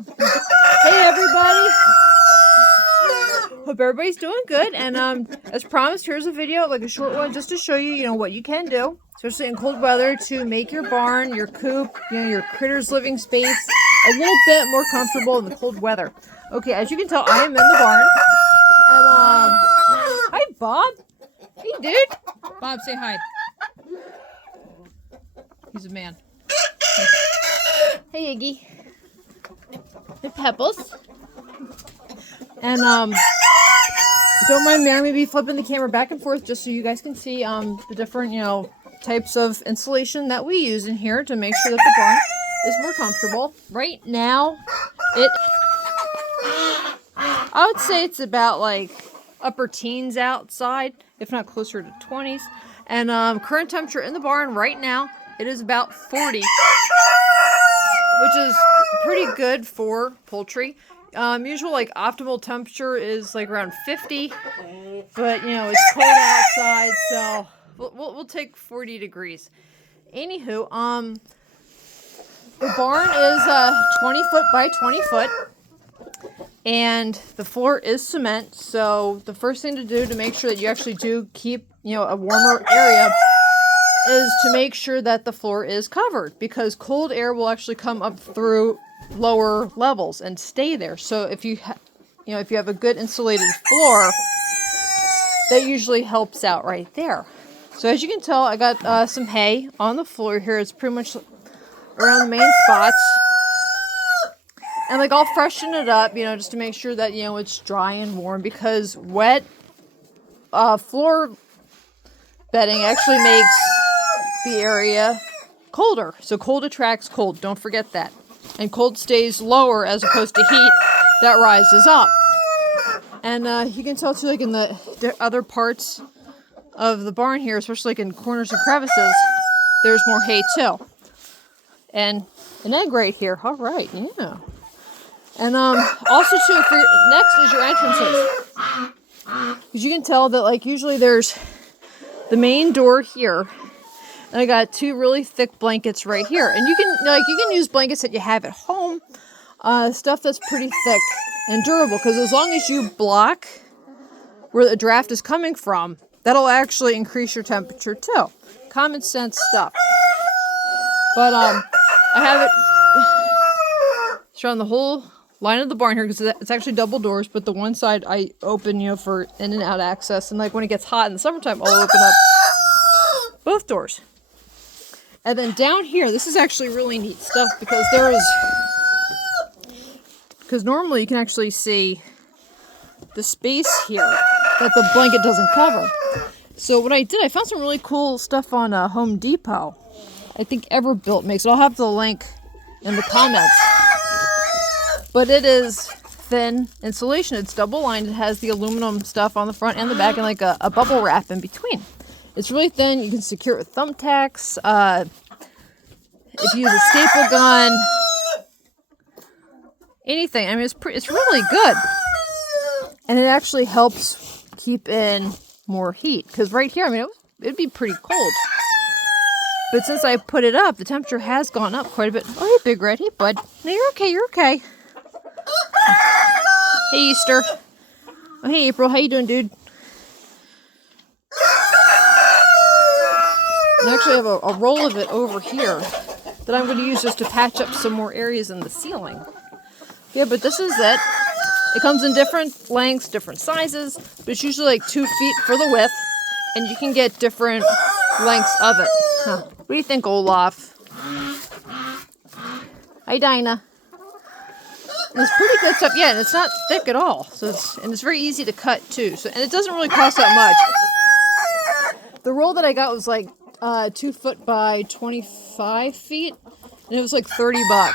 Hey everybody! Hope everybody's doing good. And as promised, here's a video, like a short one, just to show you, what you can do, especially in cold weather, to make your barn, your coop, your critters' living space a little bit more comfortable in the cold weather. Okay, as you can tell, I am in the barn. And hi Bob. Hey dude. Bob, say hi. He's a man. Hey Iggy. Hey Pebbles. And don't mind me, I'm gonna be flipping the camera back and forth just so you guys can see the different, types of insulation that we use in here to make sure that the barn is more comfortable. Right now, I would say it's about like upper teens outside, if not closer to 20s. And current temperature in the barn right now, it is about 40, which is pretty good for poultry. Usual optimal temperature is like around 50, but it's cold outside, so we'll take 40 degrees. Anywho, the barn is 20 foot by 20 foot, and the floor is cement. So the first thing to do to make sure that you actually do keep a warmer area is to make sure that the floor is covered, because cold air will actually come up through lower levels and stay there. So if you if you have a good insulated floor, that usually helps out right there. So as you can tell, I got some hay on the floor here. It's pretty much around the main spots, and I'll freshen it up, just to make sure that it's dry and warm, because wet floor bedding actually makes the area colder. So cold attracts cold, don't forget that. And cold stays lower as opposed to heat that rises up. And you can tell too, in the other parts of the barn here, especially in corners and crevices, there's more hay too. And an egg right here. All right, yeah. And also too, next is your entrances, because you can tell that usually there's the main door here. And I got two really thick blankets right here. And you can use blankets that you have at home, stuff that's pretty thick and durable, because as long as you block where the draft is coming from, that'll actually increase your temperature too. Common sense stuff. But I have it around the whole line of the barn here, because it's actually double doors, but the one side I open, for in and out access. And when it gets hot in the summertime, I'll open up both doors. And then down here, this is actually really neat stuff, because normally you can actually see the space here that the blanket doesn't cover. So what I did, I found some really cool stuff on Home Depot. I think Everbuilt makes it. I'll have the link in the comments. But it is thin insulation. It's double lined. It has the aluminum stuff on the front and the back, and a bubble wrap in between. It's really thin. You can secure it with thumbtacks. If you use a staple gun, anything. I mean, it's really good. And it actually helps keep in more heat. Because right here, it'd be pretty cold. But since I put it up, the temperature has gone up quite a bit. Oh, hey, Big Red. Hey, bud. No, you're okay. You're okay. Hey, Easter. Oh, hey, April. How you doing, dude? I actually have a roll of it over here that I'm going to use just to patch up some more areas in the ceiling. Yeah, but this is it. It comes in different lengths, different sizes, but it's usually 2 feet for the width, and you can get different lengths of it. Huh. What do you think, Olaf? Hi, Dinah. And it's pretty good stuff. Yeah, and it's not thick at all. So it's very easy to cut too. And it doesn't really cost that much. The roll that I got was 2 foot by 25 feet, and it was $30.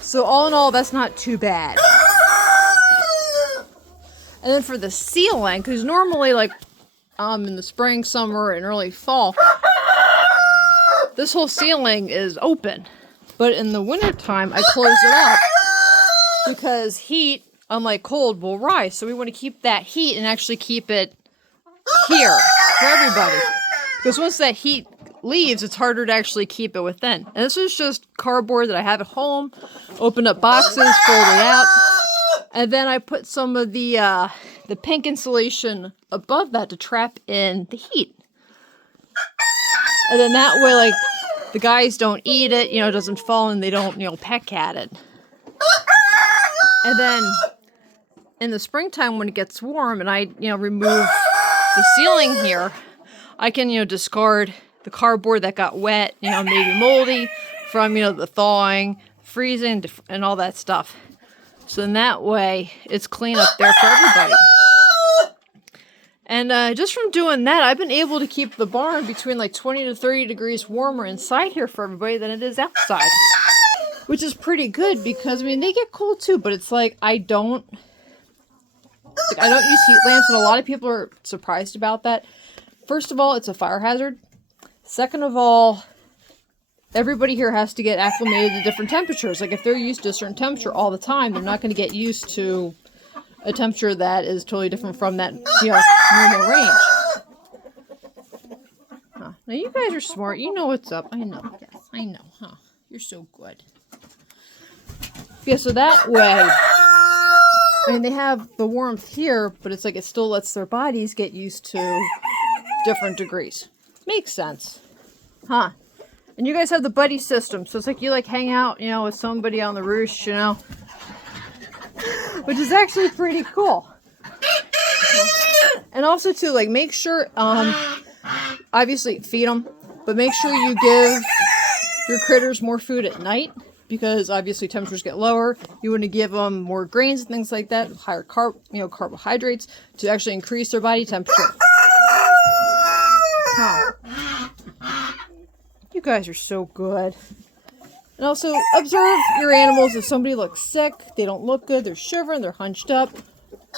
So all in all, that's not too bad. And then for the ceiling, because normally in the spring, summer, and early fall, this whole ceiling is open. But in the wintertime, I close it up, because heat, unlike cold, will rise. So we want to keep that heat and actually keep it here for everybody. Because once that heat leaves, it's harder to actually keep it within. And this is just cardboard that I have at home. Open up boxes, fold it out. And then I put some of the pink insulation above that to trap in the heat. And then that way, like, the guys don't eat it, you know, it doesn't fall and they don't, you know, peck at it. And then in the springtime when it gets warm and I, you know, remove the ceiling here, I can, you know, discard the cardboard that got wet, you know, maybe moldy from, you know, the thawing, freezing, and all that stuff. So in that way, it's clean up there for everybody. And just from doing that, I've been able to keep the barn between like 20 to 30 degrees warmer inside here for everybody than it is outside. Which is pretty good because, I mean, they get cold too, but it's like I don't use heat lamps, and a lot of people are surprised about that. First of all, it's a fire hazard. Second of all, everybody here has to get acclimated to different temperatures. Like if they're used to a certain temperature all the time, they're not going to get used to a temperature that is totally different from that, you know, normal range. Huh. Now you guys are smart. You know what's up. I know. Yes, I know. Huh. You're so good. Yeah, so that way, I mean, they have the warmth here, but it's like it still lets their bodies get used to different degrees. Makes sense. Huh. And you guys have the buddy system, so it's like you like hang out, you know, with somebody on the roost, you know. Which is actually pretty cool. And also too, like make sure, obviously feed them, but make sure you give your critters more food at night because obviously temperatures get lower. You want to give them more grains and things like that, higher carbohydrates to actually increase their body temperature. Huh. You guys are so good. And also, observe your animals. If somebody looks sick, they don't look good, they're shivering, they're hunched up,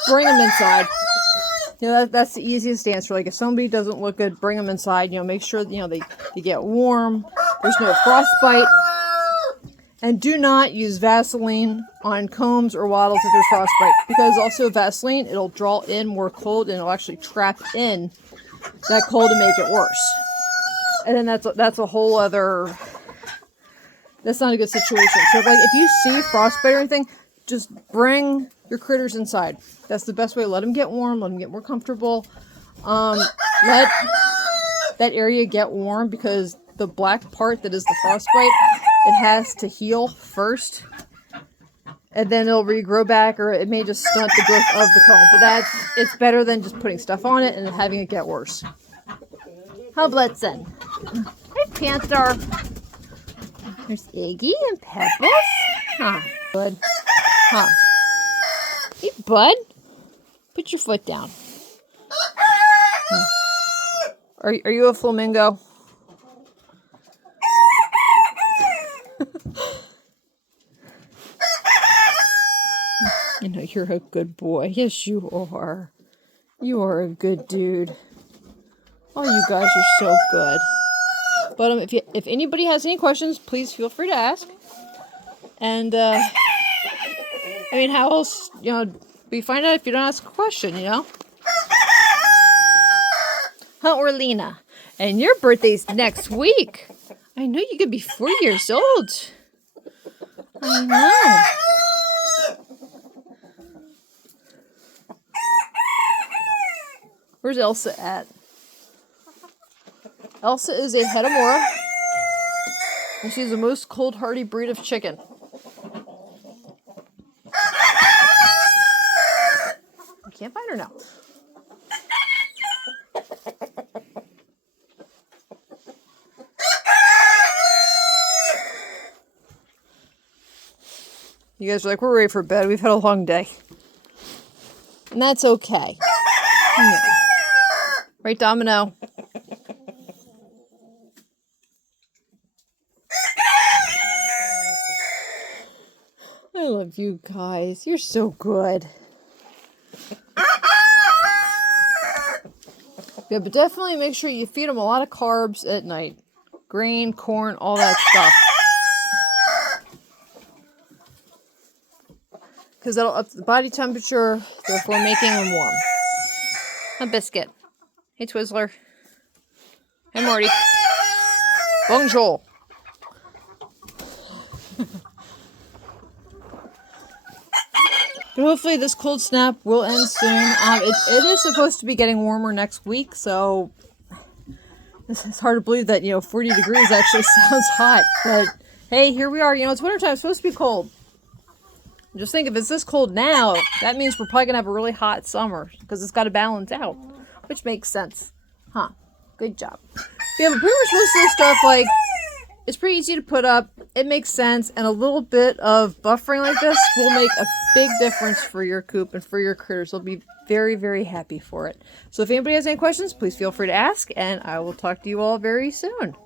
bring them inside. You know, that's the easiest answer. Like, if somebody doesn't look good, bring them inside. You know, make sure, you know, they get warm. There's no frostbite. And do not use Vaseline on combs or wattles if there's frostbite. Because also Vaseline, it'll draw in more cold and it'll actually trap in that cold and make it worse. And then that's a whole other... That's not a good situation. So, like, if you see frostbite or anything, just bring your critters inside. That's the best way. Let them get warm. Let them get more comfortable. Let that area get warm because the black part that is the frostbite, it has to heal first. And then it'll regrow back, or it may just stunt the growth of the comb. But it's better than just putting stuff on it and having it get worse. How Blitzen? Hey, Panther. There's Iggy and Pebbles. Huh, Bud. Huh. Hey, Bud. Put your foot down. Are you a flamingo? You know, you're a good boy. Yes, you are. You are a good dude. Oh, you guys are so good. But if anybody has any questions, please feel free to ask. And, I mean, how else, you know, we find out if you don't ask a question, you know? Huh, Orlina? And your birthday's next week. I know you could be 4 years old. I know. Where's Elsa at? Elsa is a Hedemora, and she's the most cold-hardy breed of chicken. I can't find her now. You guys are like, we're ready for bed. We've had a long day. And that's okay. Yeah. Right, Domino? I love you guys. You're so good. Yeah, but definitely make sure you feed them a lot of carbs at night. Grain, corn, all that stuff. Because that'll up the body temperature, therefore making them warm. A biscuit. Hey, Twizzler. Hey, Morty. Bonjour. But hopefully this cold snap will end soon. It is supposed to be getting warmer next week, so it's hard to believe that, 40 degrees actually sounds hot. But hey, here we are. It's wintertime. It's supposed to be cold. Just think, if it's this cold now, that means we're probably going to have a really hot summer because it's got to balance out, which makes sense. Huh. Good job. Yeah, but pretty much most of this stuff, like, it's pretty easy to put up. It makes sense, and a little bit of buffering like this will make a big difference for your coop and for your critters. They'll be very, very happy for it. So if anybody has any questions, please feel free to ask, and I will talk to you all very soon.